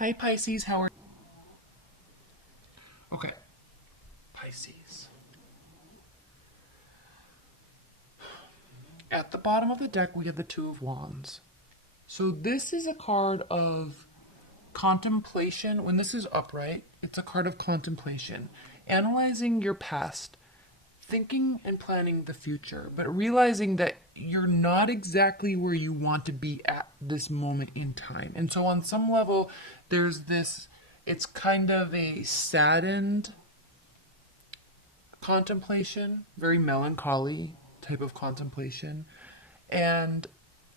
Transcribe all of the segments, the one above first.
Hi Pisces, how are you? Okay, Pisces. At the bottom of the deck, we have the Two of Wands. So this is a card of contemplation. When this is upright, it's a card of contemplation. Analyzing your past, thinking and planning the future, but realizing that you're not exactly where you want to be at this moment in time. And so on some level, there's this, it's kind of a saddened contemplation, very melancholy type of contemplation. And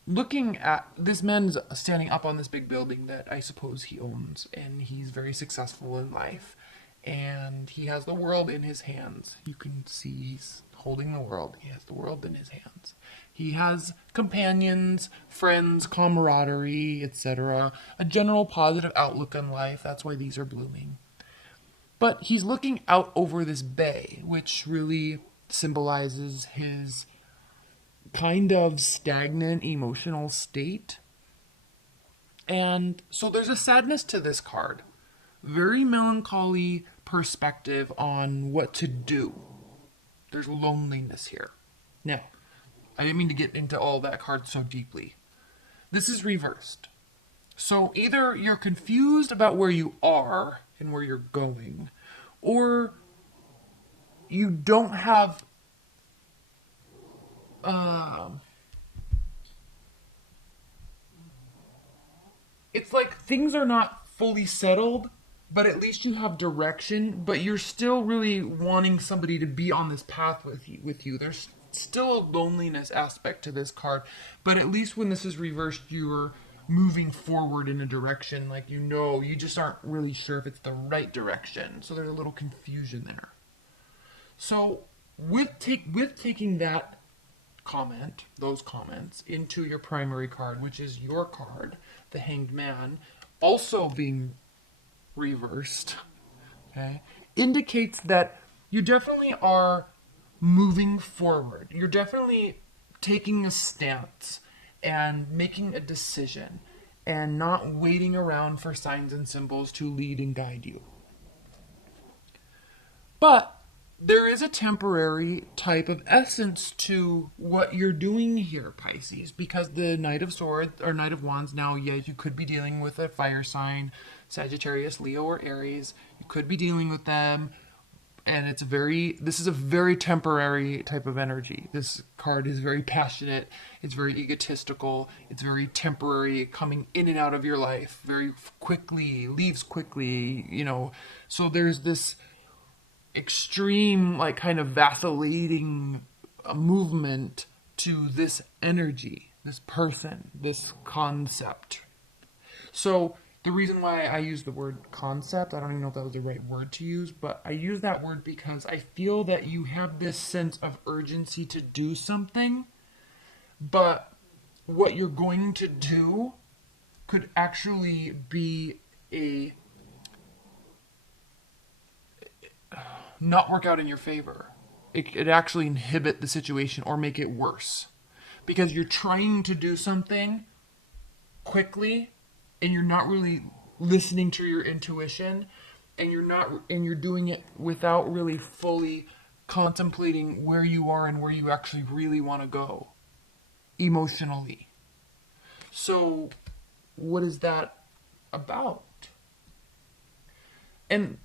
looking at this man's standing up on this big building that I suppose he owns, and he's very successful in life, and he has the world in his hands. You can see he's holding the world. He has the world in his hands. He has companions, friends, camaraderie, etc. A general positive outlook on life. That's why these are blooming. But he's looking out over this bay, which really symbolizes his kind of stagnant emotional state. And so there's a sadness to this card. Very melancholy perspective on what to do. There's loneliness here. Now, I didn't mean to get into all that card so deeply. This is reversed. So either you're confused about where you are and where you're going, or you don't have it's like things are not fully settled, but at least you have direction, but you're still really wanting somebody to be on this path with you. There's still a loneliness aspect to this card, but at least when this is reversed, you're moving forward in a direction, like you just aren't really sure if it's the right direction. So there's a little confusion there. So with taking that comment, those comments, into your primary card, which is your card, the Hanged Man, also being reversed, okay, indicates that you definitely are moving forward. You're definitely taking a stance and making a decision and not waiting around for signs and symbols to lead and guide you. But there is a temporary type of essence to what you're doing here, Pisces, because the Knight of Swords or Knight of Wands, now, yes, you could be dealing with a fire sign, Sagittarius, Leo, or Aries. You could be dealing with them, and this is a very temporary type of energy. This card is very passionate. It's very egotistical. It's very temporary, coming in and out of your life very quickly, leaves quickly, So there's this extreme, like, kind of vacillating movement to this energy, this person, this concept. So the reason why I use the word concept, I don't even know if that was the right word to use, but I use that word because I feel that you have this sense of urgency to do something, but what you're going to do could actually be not work out in your favor. It could actually inhibit the situation or make it worse, because you're trying to do something quickly and you're not really listening to your intuition, and you're doing it without really fully contemplating where you are and where you actually really want to go emotionally. So what is that about? And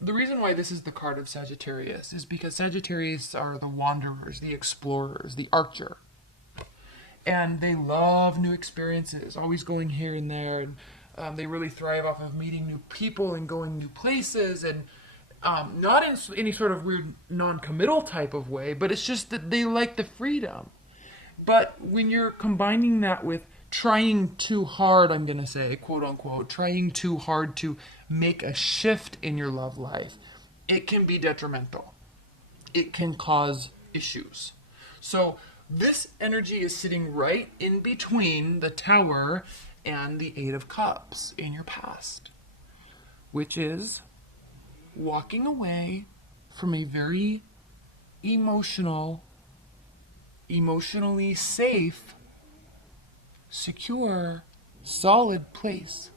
the reason why this is the card of Sagittarius is because Sagittarius are the wanderers, the explorers, the archer. And they love new experiences, always going here and there. And they really thrive off of meeting new people and going new places. And not in any sort of weird non-committal type of way, but it's just that they like the freedom. But when you're combining that with trying too hard, I'm going to say, quote unquote, trying too hard to make a shift in your love life, it can be detrimental. It can cause issues. So this energy is sitting right in between the Tower and the Eight of Cups in your past, which is walking away from a very emotionally safe, secure, solid place,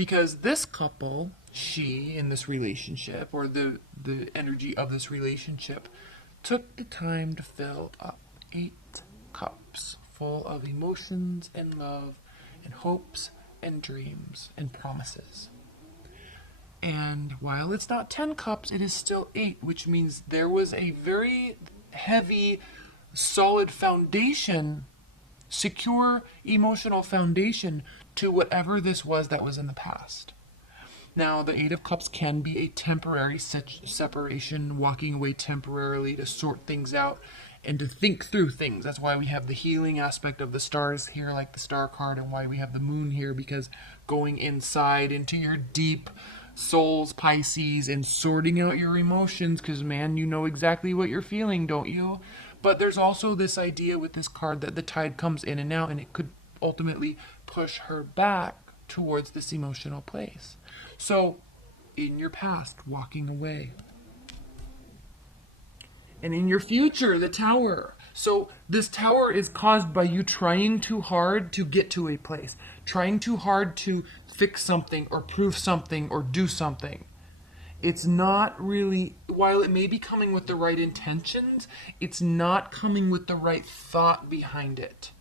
Because this couple, she in this relationship, or the energy of this relationship, took the time to fill up 8 cups full of emotions and love and hopes and dreams and promises. And while it's not 10 cups, it is still 8, which means there was a very heavy, solid foundation, secure emotional foundation to whatever this was that was in the past. Now, the 8 of Cups can be a temporary separation, walking away temporarily to sort things out and to think through things. That's why we have the healing aspect of the stars here, like the star card, and why we have the moon here, because going inside into your deep souls, Pisces, and sorting out your emotions, because, man, you know exactly what you're feeling, don't you? But there's also this idea with this card that the tide comes in and out, and it could ultimately push her back towards this emotional place. So, in your past, walking away. And in your future, the Tower. So, this Tower is caused by you trying too hard to get to a place. Trying too hard to fix something or prove something or do something. It's not really, while it may be coming with the right intentions, it's not coming with the right thought behind it.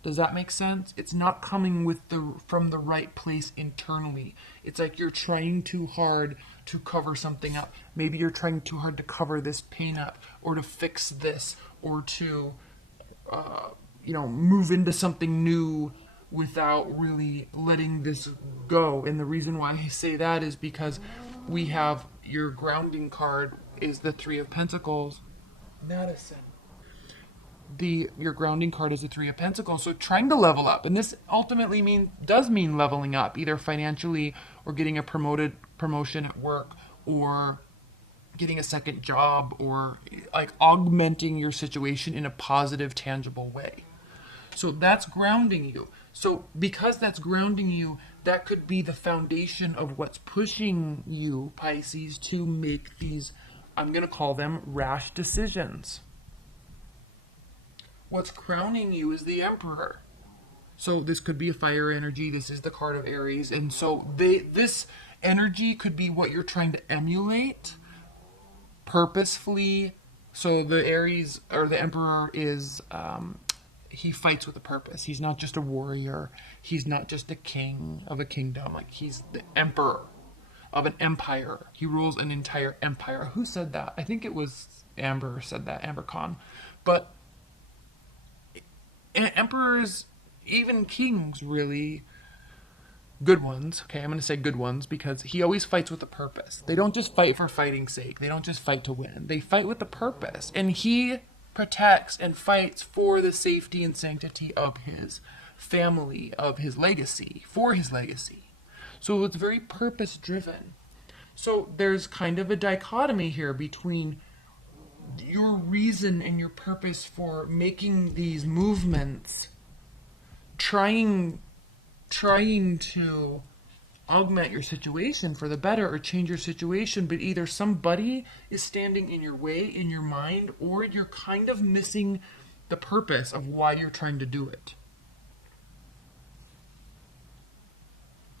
Does that make sense? It's not coming with from the right place internally. It's like you're trying too hard to cover something up. Maybe you're trying too hard to cover this pain up, or to fix this, or to, move into something new without really letting this go. And the reason why I say that is because we have your grounding card is the 3 of Pentacles. Madison. Your grounding card is the 3 of Pentacles. So trying to level up, and this ultimately does mean leveling up, either financially or getting a promotion at work, or getting a second job, or like augmenting your situation in a positive, tangible way. So that's grounding you. So because that's grounding you, that could be the foundation of what's pushing you, Pisces, to make these, I'm going to call them rash decisions. What's crowning you is the Emperor. So this could be a fire energy. This is the card of Aries. And so this energy could be what you're trying to emulate purposefully. So the Aries, or the Emperor, is he fights with a purpose. He's not just a warrior. He's not just a king of a kingdom. Like, he's the emperor of an empire. He rules an entire empire. Who said that? I think it was Amber said that, Amber Khan. But emperors, even kings, really, good ones, okay, I'm going to say good ones, because he always fights with a purpose. They don't just fight for fighting's sake. They don't just fight to win. They fight with a purpose. And he protects and fights for the safety and sanctity of his family, of his legacy, for his legacy. So it's very purpose driven. So there's kind of a dichotomy here between your reason and your purpose for making these movements, trying to augment your situation for the better or change your situation, but either somebody is standing in your way in your mind, or you're kind of missing the purpose of why you're trying to do it.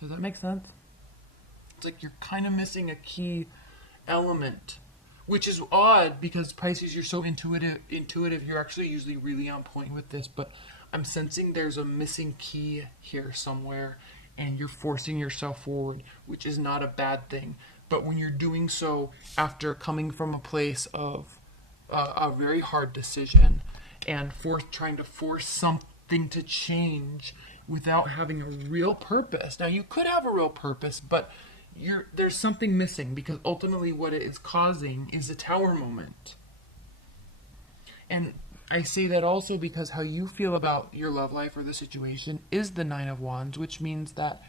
Does that make sense? It's like you're kind of missing a key element, which is odd because Pisces, you're so intuitive. You're actually usually really on point with this, but I'm sensing there's a missing key here somewhere, and you're forcing yourself forward, which is not a bad thing. But when you're doing so after coming from a place of a very hard decision and trying to force something to change without having a real purpose. Now, you could have a real purpose, but there's something missing, because ultimately what it is causing is a Tower moment. And I say that also because how you feel about your love life or the situation is the 9 of Wands, which means that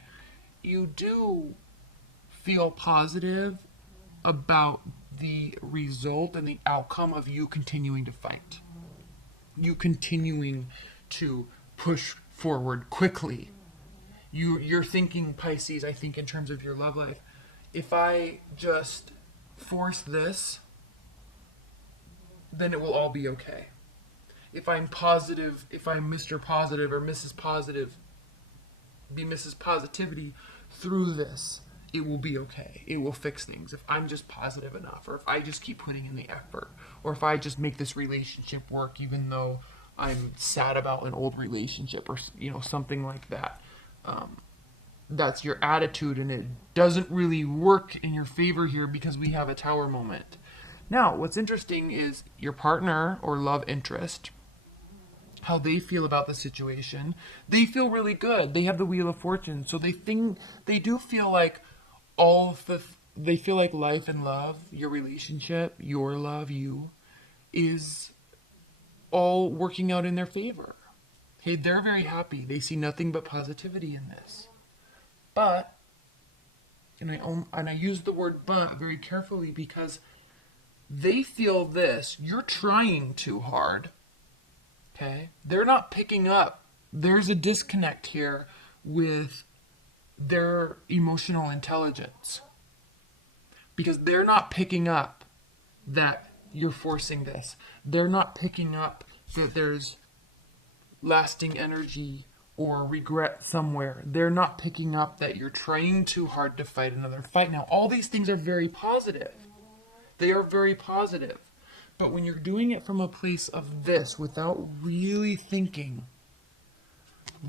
you do feel positive about the result and the outcome of you continuing to fight. You continuing to push forward quickly. You're thinking, Pisces, I think in terms of your love life, if I just force this, then it will all be okay. If I'm positive, if I'm Mr. Positive or Mrs. Positive, be Mrs. Positivity, through this, it will be okay. It will fix things if I'm just positive enough, or if I just keep putting in the effort, or if I just make this relationship work even though I'm sad about an old relationship, or something like that. That's your attitude, and it doesn't really work in your favor here because we have a Tower moment. Now, what's interesting is your partner or love interest, how they feel about the situation. They feel really good. They have the Wheel of Fortune, so they do feel like they feel like life and love, your relationship, your love, you, is all working out in their favor. Hey, they're very happy. They see nothing but positivity in this. But, and I use the word but very carefully because they feel this. You're trying too hard. Okay? They're not picking up. There's a disconnect here with their emotional intelligence. Because they're not picking up that you're forcing this. They're not picking up that there's lasting energy or regret somewhere. They're not picking up that you're trying too hard to fight another fight. Now, all these things are very positive. They are very positive. But when you're doing it from a place of this, without really thinking,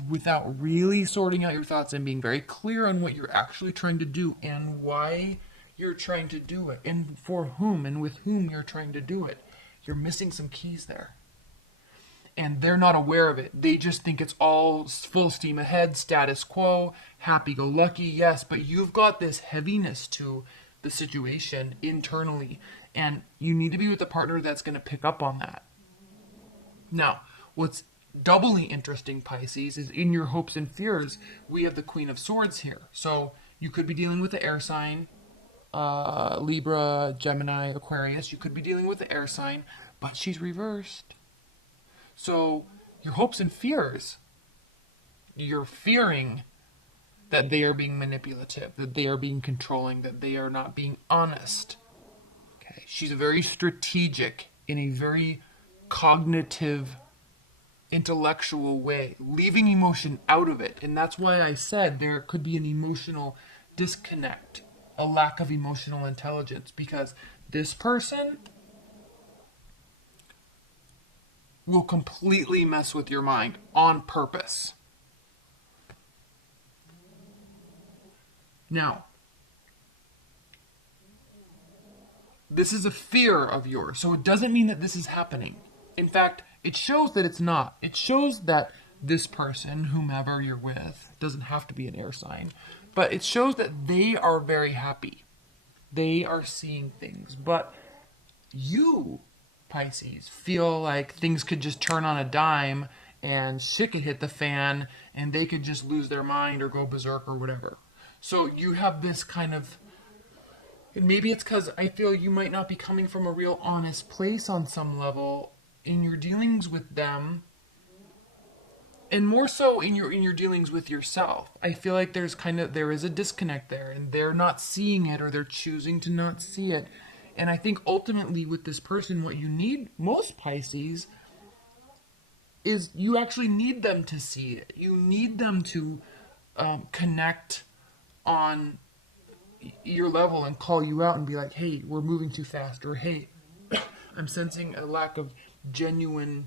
without really sorting out your thoughts and being very clear on what you're actually trying to do and why you're trying to do it, and for whom and with whom you're trying to do it, you're missing some keys there. And they're not aware of it. They just think it's all full steam ahead, status quo, happy-go-lucky, yes, but you've got this heaviness to the situation internally, and you need to be with a partner that's going to pick up on that. Now, what's doubly interesting, Pisces, is in your hopes and fears, we have the Queen of Swords here. So you could be dealing with the air sign, Libra, Gemini, Aquarius. You could be dealing with the air sign, but she's reversed. So your hopes and fears, you're fearing that they are being manipulative, that they are being controlling, that they are not being honest. Okay, she's very strategic in a very cognitive, intellectual way, leaving emotion out of it. And that's why I said there could be an emotional disconnect, a lack of emotional intelligence, because this person will completely mess with your mind on purpose. Now, this is a fear of yours, so it doesn't mean that this is happening. In fact, it shows that it's not. It shows that this person, whomever you're with, doesn't have to be an air sign, but it shows that they are very happy. They are seeing things, but you, Pisces, feel like things could just turn on a dime and shit could hit the fan and they could just lose their mind or go berserk or whatever. So you have this kind of, and maybe it's because I feel you might not be coming from a real honest place on some level in your dealings with them, and more so in your dealings with yourself. I feel like there is a disconnect there, and they're not seeing it, or they're choosing to not see it. And I think ultimately with this person, what you need most, Pisces, is you actually need them to see it. You need them to connect on your level and call you out and be like, hey, we're moving too fast, or hey, I'm sensing a lack of genuineness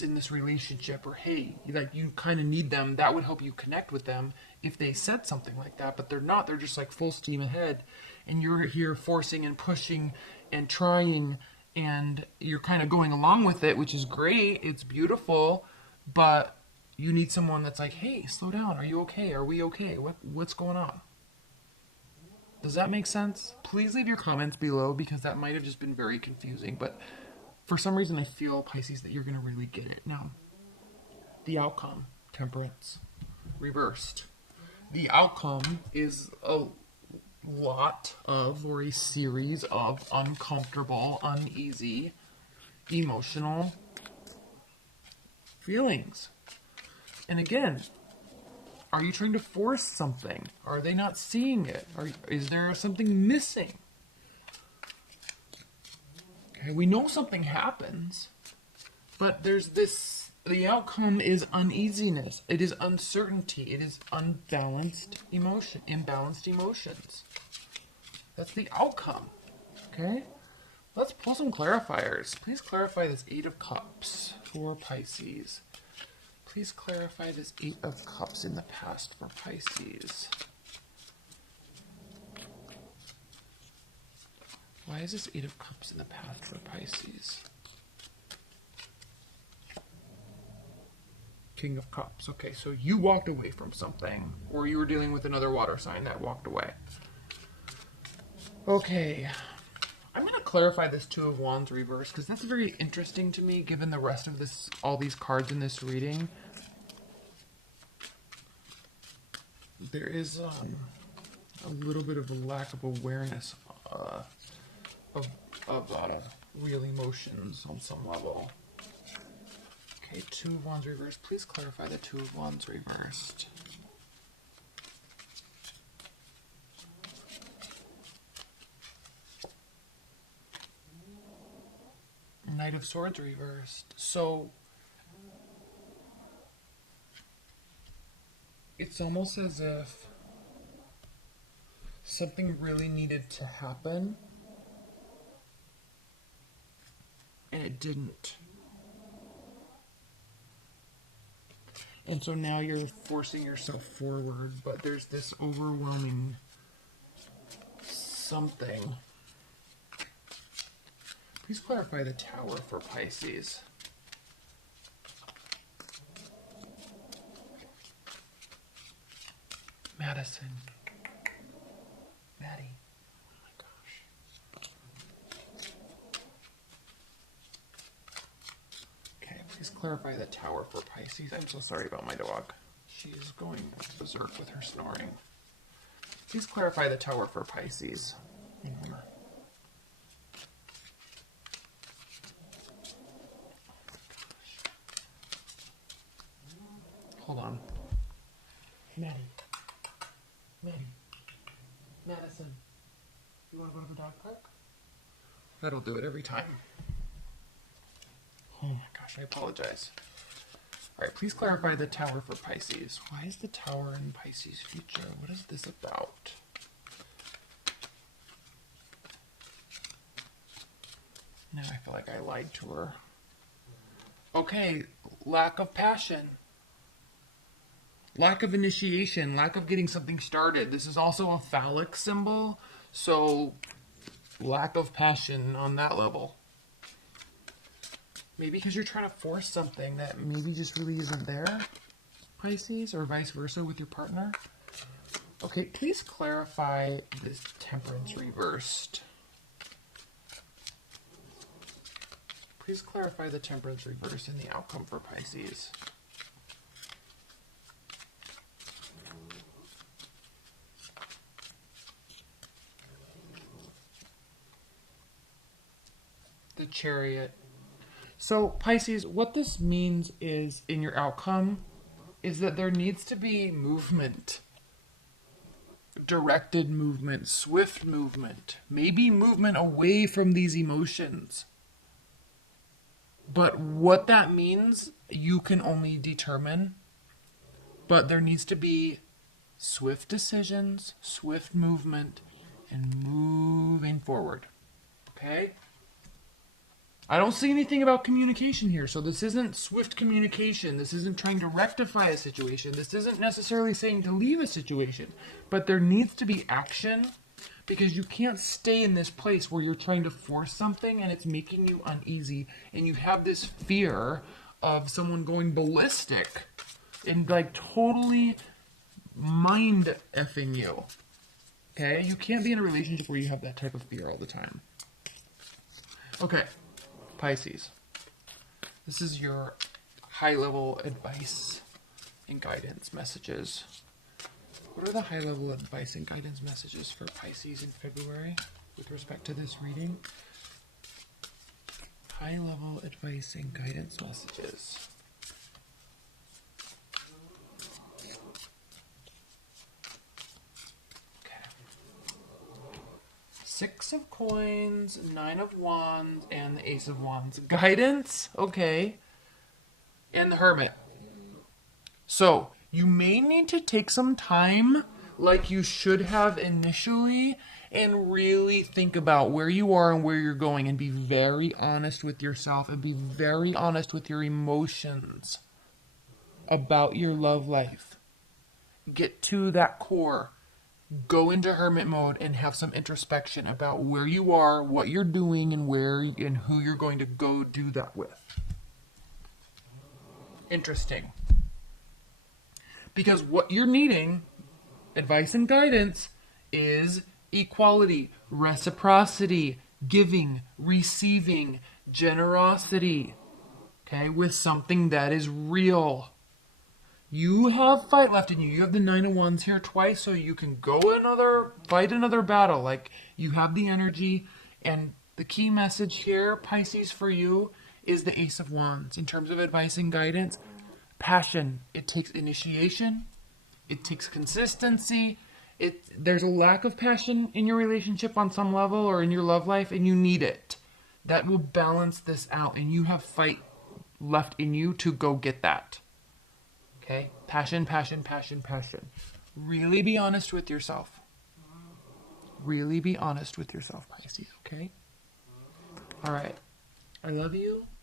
in this relationship, or hey, like, you kind of need them. That would help you connect with them if they said something like that, but they're not. They're just like full steam ahead, and you're here forcing and pushing and trying, and you're kind of going along with it, which is great. It's beautiful, but you need someone that's like, hey, slow down. Are you okay? Are we okay? What's going on? Does that make sense? Please leave your comments below, because that might have just been very confusing, but for some reason I feel, Pisces, that you're going to really get it. Now, the outcome, Temperance, reversed. The outcome is a lot of, or a series of, uncomfortable, uneasy, emotional feelings. And again, are you trying to force something? Are they not seeing it? Is there something missing? Okay, we know something happens, but there's this The outcome is uneasiness. It is uncertainty. It is unbalanced emotion, imbalanced emotions. That's the outcome. Okay? Let's pull some clarifiers. Please clarify this Eight of Cups for Pisces. Please clarify this Eight of Cups in the past for Pisces. Why is this Eight of Cups in the past for Pisces? King of Cups. Okay, so you walked away from something, or you were dealing with another water sign that walked away. Okay, I'm going to clarify this Two of Wands reverse because that's very interesting to me given the rest of this, all these cards in this reading. There is a little bit of a lack of awareness of real emotions on some level. Okay, Two of Wands reversed. Please clarify the Two of Wands reversed. Knight of Swords reversed. So it's almost as if something really needed to happen and it didn't. And so now you're forcing yourself forward, but there's this overwhelming something. Please clarify the Tower for Pisces. Madison. Maddie. Oh my gosh. Okay, please clarify the Tower for Pisces. I'm so sorry about my dog. She is going berserk with her snoring. Please clarify the Tower for Pisces. Hold on. Maddie. Madison. You want to go to the dog park? That'll do it every time. Oh my gosh, I apologize. Alright, please clarify the Tower for Pisces. Why is the Tower in Pisces' future? What is this about? Now I feel like I lied to her. Okay, lack of passion. Lack of initiation, lack of getting something started. This is also a phallic symbol, so lack of passion on that level. Maybe because you're trying to force something that maybe just really isn't there, Pisces, or vice versa with your partner. Okay, please clarify this Temperance reversed. Please clarify the Temperance reversed and the outcome for Pisces. The Chariot. So Pisces, what this means is in your outcome is that there needs to be movement. Directed movement, swift movement, maybe movement away from these emotions. But what that means, you can only determine. But there needs to be swift decisions, swift movement, and moving forward. Okay? I don't see anything about communication here, so this isn't swift communication. This isn't trying to rectify a situation. This isn't necessarily saying to leave a situation, but there needs to be action because you can't stay in this place where you're trying to force something and it's making you uneasy and you have this fear of someone going ballistic and like totally mind effing you. Okay? You can't be in a relationship where you have that type of fear all the time. Okay. Pisces, this is your high-level advice and guidance messages. What are the high-level advice and guidance messages for Pisces in February with respect to this reading? High-level advice and guidance messages. Six of Coins, Nine of Wands, and the Ace of Wands. Guidance, okay. And the Hermit. So you may need to take some time, like you should have initially, and really think about where you are and where you're going, and be very honest with yourself and be very honest with your emotions about your love life. Get to that core. Go into hermit mode and have some introspection about where you are, what you're doing, and where and who you're going to go do that with. Interesting. Because what you're needing, advice and guidance, is equality, reciprocity, giving, receiving, generosity. Okay, with something that is real. You have fight left in you. You have the Nine of Wands here twice, so you can fight another battle. Like, you have the energy. And the key message here, Pisces, for you, is the Ace of Wands. In terms of advice and guidance, passion. It takes initiation. It takes consistency. There's a lack of passion in your relationship on some level or in your love life, and you need it. That will balance this out, and you have fight left in you to go get that. Okay? Passion, passion, passion, passion. Really be honest with yourself. Really be honest with yourself, Pisces, okay? All right. I love you.